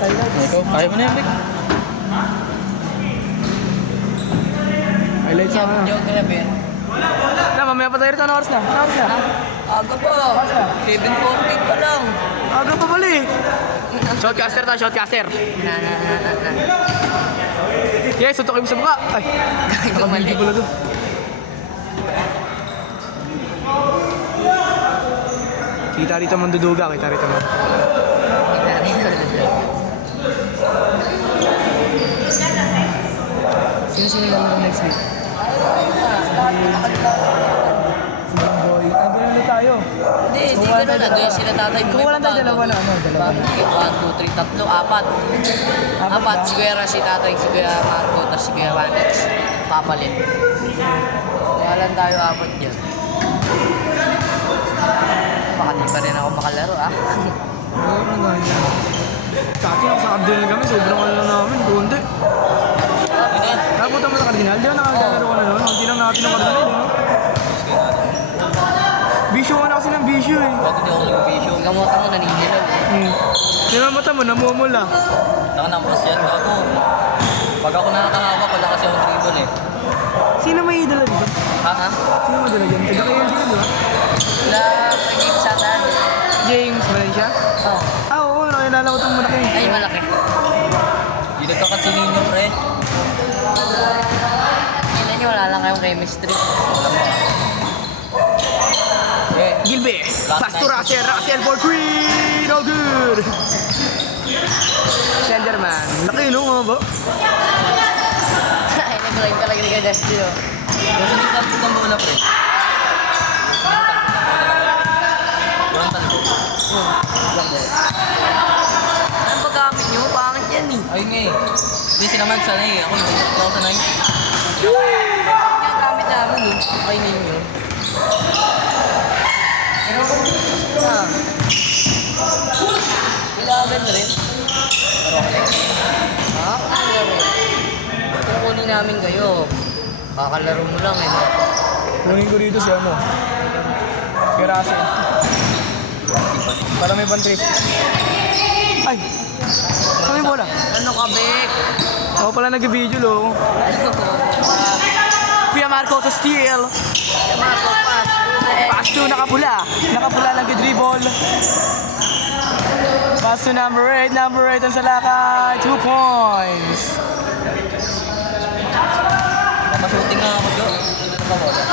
Ikaw, kaya mo na yan, Vic. Highlights ako na. Joke na, Ben. Na, mamaya pa tayo rito. Ano oras na? Ano oras na? Aga pa. 7:40 pa lang. Aga pa pala eh. Shotcaster ta, shotcaster. Na. Yes, tutok mo sa mukha. Ay, nakabindi pala to. Kita rito manduduga, kita rito man. Sino lang next week? Boy, ano na tayo? Hindi ka na. Nandun sila tatay. Kung walang tayo, dalawa na ano? Dalawa na. 1, 2, 3, 4, 4. Apat. Si Kuya Ras, si tatay, si Kuya Marco, tapos si Kuya Vanex. Papalit. Kaya lang tayo apat dyan. Baka di pa rin ako makalaro, ah. Ano nga yan? Dati ako sa Cardinal kami, sobrang ano lang namin, konti. Napunta mo sa Cardinal, di ba nakagalaro ka na noon? Ang tinang natin ng Cardinal, no? Bisyo ka na kasi ng bisyo eh. Bakit di ako nag-vision? Gamutan mo, naninilaw. Yan ang mata mo, namumula. Taka nampas yan, gago. Pag ako nakakahawak, wala kasi akong dribble eh. Sino may idala dito? Ha? Sino may idala dyan? Taga kayo dito, di ba? Wala, nag-game sa atin. James Valencia? Oh. Ah, oo, nakilala ko itong malaki. Ay, malaki. Hindi nagkakatsinin nyo, pre. Tingnan nyo, wala lang kayong chemistry. Gilbe, Pastor Russell for 3, no good! Senderman, laki no mga ba? Ay, nag-live talaga ni Kadesti, oh. Kasi hindi ka putang bola, pre. Walang talbo. Anong paggamit nyo? Pangit yan, eh. Ayun nga, eh. Hindi sila magsanay, eh. Ako sanay. Yung gamit namin, eh. Kainin nyo. Ah. Kailangan rin. Ha? Kukunin namin kayo. Kakalaro mo lang eh. Kunin ko dito si ano. Si Russell. Para may pan-trip. Ay! Saan may bola? Ano ka, Bek? Ako pala nag-video lo. Kuya Marco sa steal. Marco, pass. Pass to nakapula. Nakapula nag-dribble. Pass to number 8. Number 8 ang salakay. 2 points. Masuting nga ako, Jo. Ano ba bola?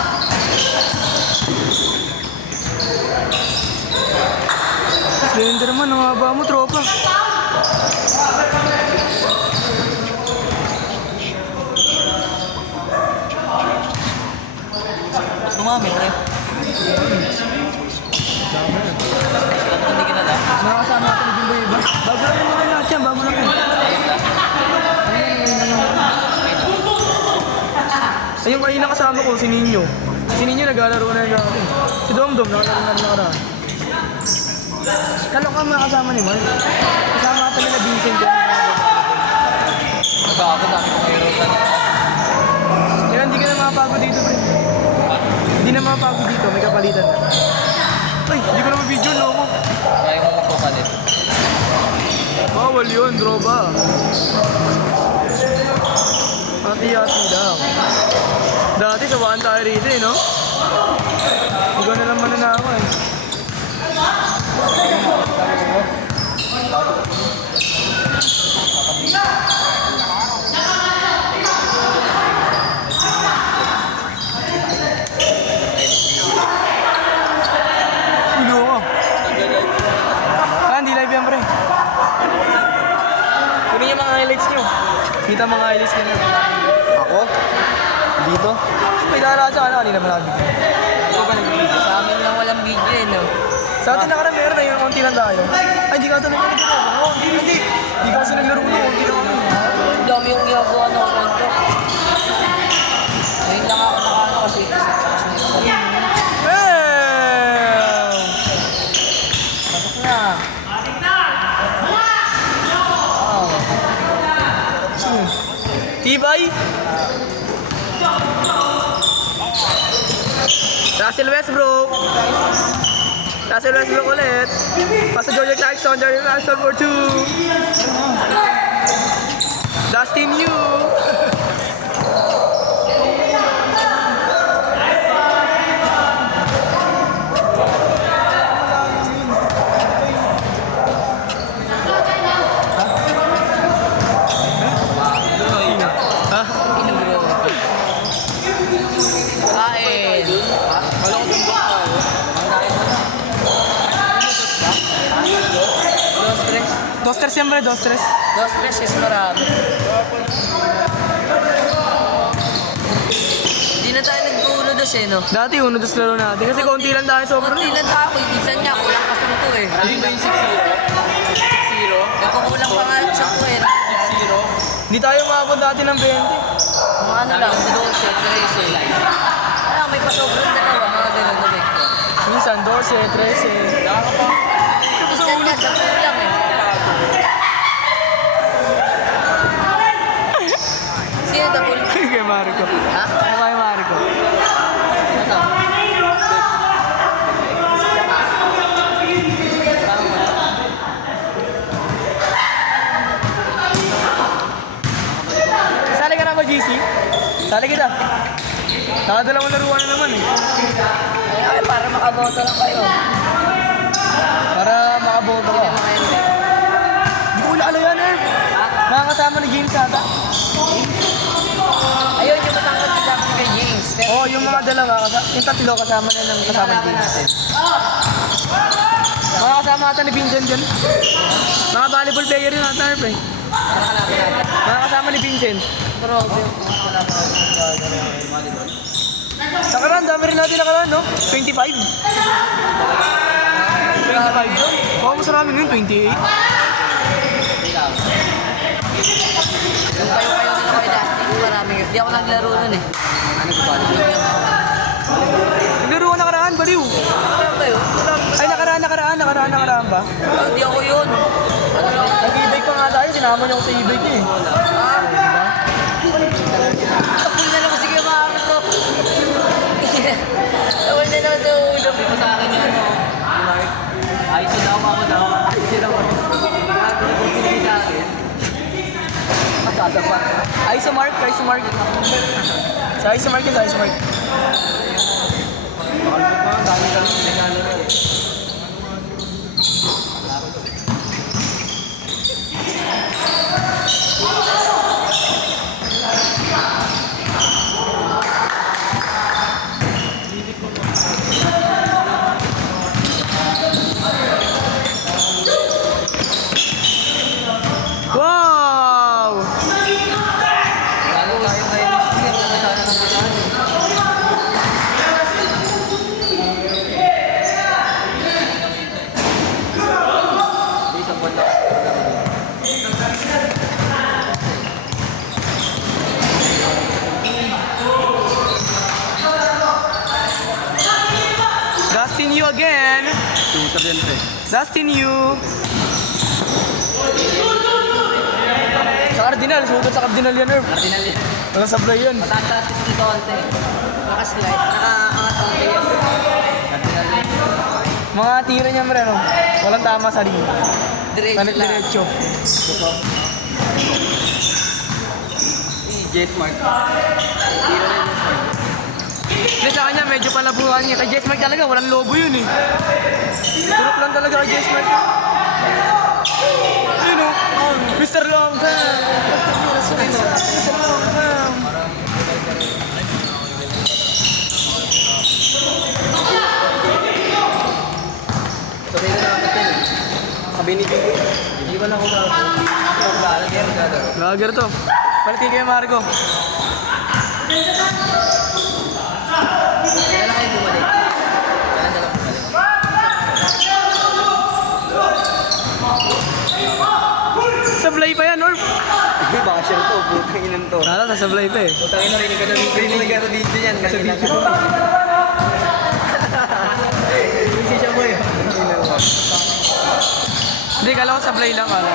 Slender man, ang haba mo, tropa. Tumami, pre. Dapat hindi kinala. Nakakasama natin yung Jimbo iba. Bago lang yung mga lahat yan, bago lang yun. Ayun kanina kasama ko, si Ninyo. Si Ninyo naglalaro na yung gagawin. Si Domdom, nakalaro na rin nakaraan. Kalo ka mga kasama ni Mark. Kasama ka nila Vincent yan. Nagkakabot, dami kong hero-tan. Kaya hindi ka na makapagod dito, pre. Hindi na makapagod dito, may kapalitan na. Ay, hindi ko na ma-video, no? Kaya mo magpapalit. Bawal yun, droba. Hati-hati daw. Dati sa waan tayo rito eh, no? Huwag na lang mananakaw eh. Ulo ko. Ah, hindi live yan, pre. Kunin yung mga highlights nyo. Kita mga highlights nyo. Ako? Dito? May dala sa ano, kanina malapit. Ito ba nag-video? Sa amin lang walang video eh, no? Sa atin nakaraan meron na yung konti lang tayo. Ay, hindi ka ito naglalaro. Oo, hindi. Hindi ka kasi naglaro na, konti lang kami. Ang dami yung ginagawa ng contract. Ngayon lang ako nakaano kasi pasok na. Oh. Tibay! Russell Westbrook! Russell Westbrook ulit! Pasa George Clarkson for 2! Dustin Yu! Ha? Kain. Wala ko tumbok pa. Dos, tres. Dos tres siyempre, dos tres. Dos, tres is marami. Hindi na tayo nag-uno dos eh, no? Dati uno dos laro natin kasi konti lang tayo sobrang. Kunti lang tayo. Isan niya. Kulang pa sa ito eh. Ano ba yung 6-0? 6-0? Nagkukulang pa nga sa ito eh. 6-0? Hindi tayo umabot dati ng 20. Mga ano lang. Dos, tres eh. Ah, may pasobrang dalawa. Mga ganun na vector. Minsan 12, 13. Isan niya. Sa lang eh. Sino double? Kay Marco. Ha? Kay Marco. Sali ka na ba, GC? Sali kita. Nakadalawang laruan na naman eh. Ay, para makaboto lang kayo. Para makaboto ka. Ano kayo eh? Hindi ko lalo yan eh. Nakakasama ni James ata. Ayun, yung matangkad ka dapat kay James. Pero Oo, yung mga dalawa, yung tatlo kasama na ng kasama ni kalaban James. natin. Mga kasama ata ni Vincent dyan. Mga volleyball player yun ata, eh. Kalaban natin. Mga kasama ni Vincent. Grabe. Nakaraan, dami rin natin nakaraan, no? 25. 25. Oo, mas marami nun, 28. Yung kayo-kayo nila kay Dustin, marami. Hindi ako naglaro nun eh. Ano ko ba? Naglaro ko nakaraan, baliw. Ano kayo? Ay, nakaraan ba? Hindi ako yun. Ano lang? Nag-e-bike pa nga tayo, sinama niyo ako sa e-bike eh. Kapul na lang kasi kayo makakit ko. Kapul na lang sa ulo. Sabi mo sa akin yung ano, Mark. Ayos na daw ako daw. Ayos na daw ako. Gagawin ko pinigay sa akin. Matatapat. Ay, sa Mark. Sa ay, sa Mark. Makalabot pa, dami kami pinaglalaro eh. Wow! Lalo tayo kayo ng split. Ano sana ng bitaan? Hindi, isang buwan lang. Dustin Yu again. Shooter din pre. Dustin Yu. Sa Cardinal, sumunod sa Cardinal yan, Herb. Cardinal yan. Nakasablay yan. Mataas kasi dito onte. Nakaslide. Nakaangat onte yan. Cardinal din. Mga tira niya, pre, no? Walang tama sa rin. Diretso Sanit lang. diretso. Jess Mark. Tira rin yung Mark. Kasi sa kanya, medyo palabuhan niya. Kay Jess Mark talaga, walang lobo yun eh. Turok lang talaga kay Jess Mark. Ayun o, Mr. Long Time. Mr. Long Time. Sabi ko na kapatid. Sabi ni Tito. Hindi ba na ako na pagbalag yan maglalaro? Lager to. Palitin kayo, Marco. Kailan kayo bumalik? Kailan dalang bumalik? Sablay pa yan, Orb. Baka siya to, putang inan to. Lala, sasablay pa eh. Putang ina, rinig ka na rinig ka sa video yan. Sa video. Hindi siya mo yun. Hindi, kala ko sablay lang, kala.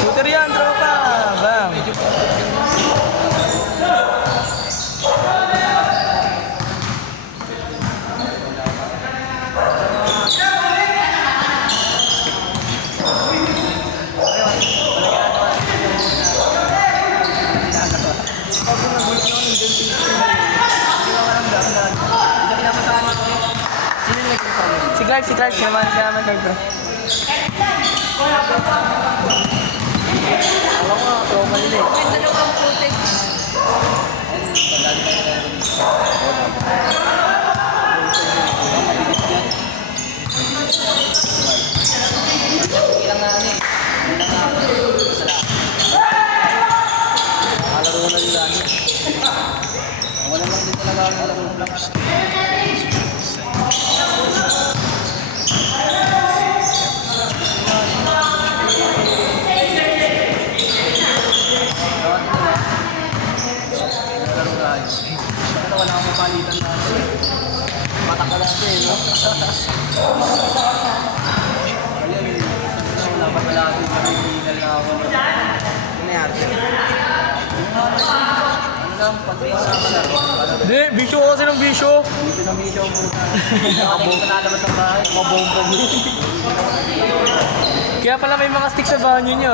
Shooter yan, tropa. Bam. Si Clark, sinaman Clark bro. Alam ko, trauma nila eh. May dalawang protects. Ilang na ano eh. Ilang na ano. Kalaro na nila. Wala lang din talaga ang laro lang. Wala akong mapalitan natin. Matak ka natin, no? Ayun, wala pa pala natin. Pag-iingal na ako. Ano nangyari? Ano lang, pag-iingal na ako laro. Hindi, bisyo kasi ng bisyo. Dito na may show muna. Nakabong ka na naman sa bahay. Mabong-bong. Kaya pala may mga stick sa banyo niyo.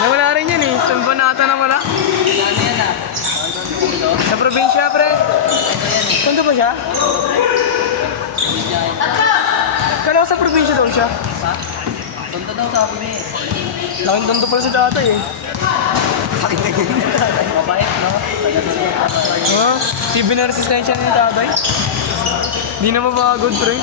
Nawala rin yan eh. Saan ba nata nawala? Ano yan ah? Sa probinsya, pre. Saan ba siya? Kala ko sa probinsya daw siya. Ha? Tonto daw sabi niya eh. Laking tondo pala si tatay eh. Mabait, no? Taga-sunod pa tayo. TV na resistensya ni tatay. Di na mapagod, pre.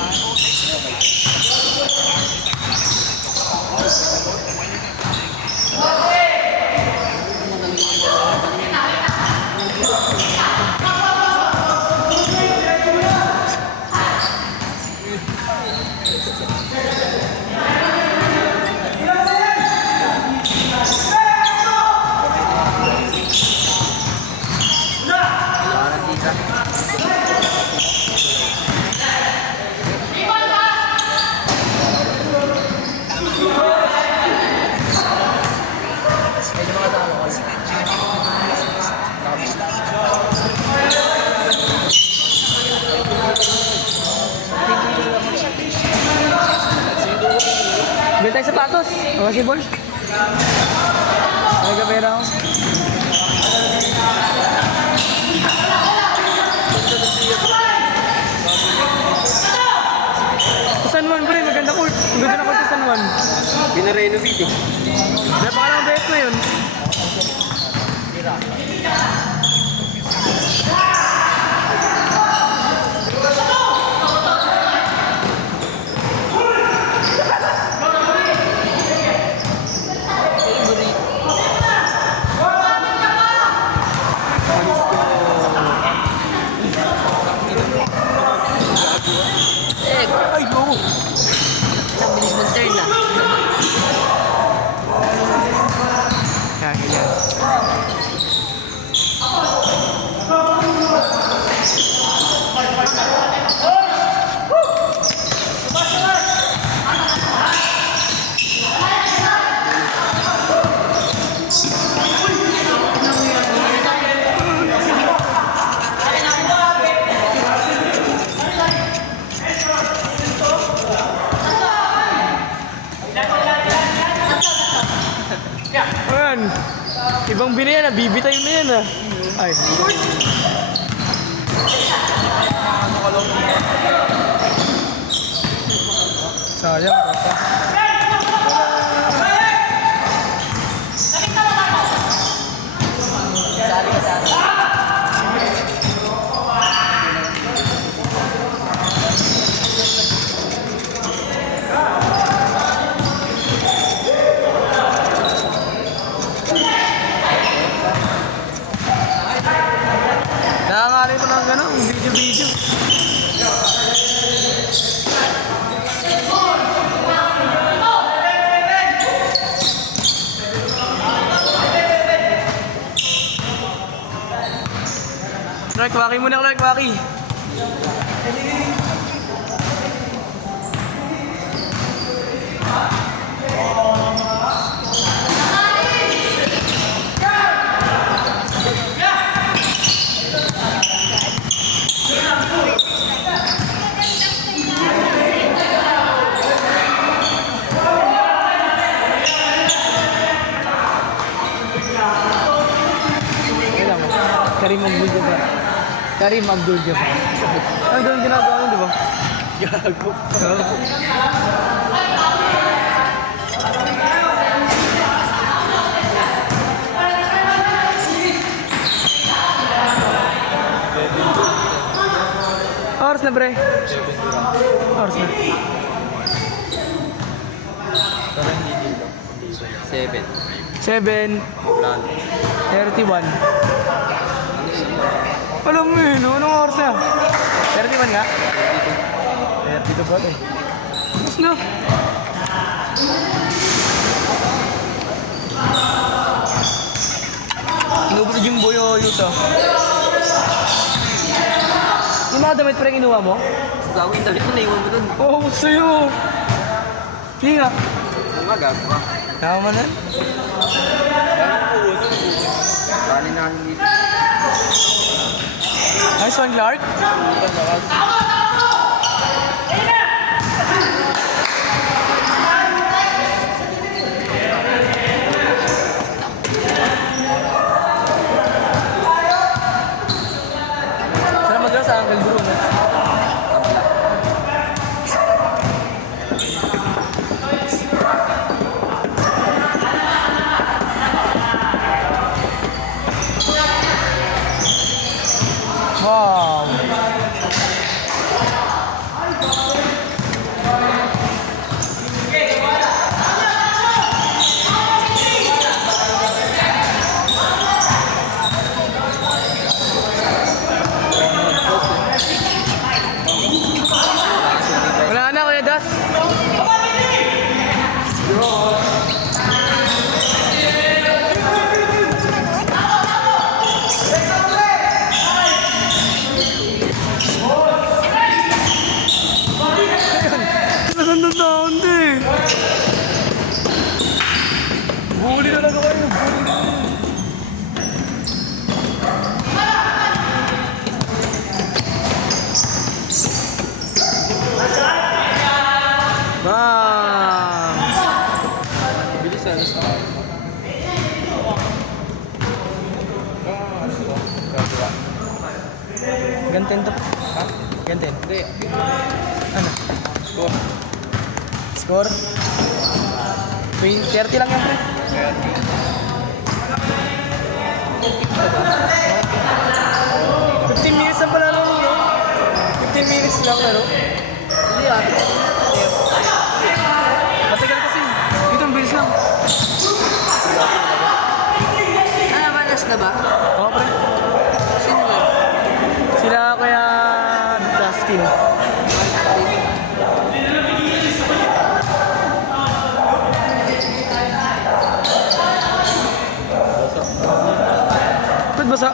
Bili tayo sapatos. O, si Bol. May kapera ako. Sa San Juan, pre. Maganda court. Ang ganda na court sa San Juan. Pinarenovate eh. May pangalang best na yun. Ay, go! Ang bilis mag-turn na. Kaya ganyan. yan. Ibang bina yan, bibitay mo yan ah. Ay. Sayang, papa. Sali ka sa akin. Nakangalay mo ng gano'n, video-video. Clark, waki muna Clark, waki. Karim Abdul-Jabbar. Karim Abdul-Jabbar. Ano doon ginagawa mo, di ba? Gago. Oras na, pre. Oras na. Pero hindi dito. 7. 7:31. Plan. Alam mo yun, anong oras na? 31 nga? 32 ba ito? Mas na. Inubos na Jimbo yung yuta. Yung mga damit pa rin inuha mo? Gago yung damit mo, naiwan mo dun. Oo, oh, sa'yo. Hindi nga. Ano nga, gago ka. Tama na. Sali na kami dito. Nice one, Clark. Sana magkala sa Uncle Drew, no? Wow. Wala na, Kuya Das. Nagandang taon din. Bully talaga kayo. Bully na kayo. Bang! Bilis ah, nasa ka. Ganten to. Ha? Ganten. Hindi. Ano? Score. Score? 30 lang yan, pre. Kaya, 15 minutes lang pala laro, no? 15 minutes lang laro. Hindi ah. Matagal kasi. Dito, ang bilis lang. Ano ba, last na ba? Oo, pre. Sino yun? Sila kaya Dustin. Ba't basa?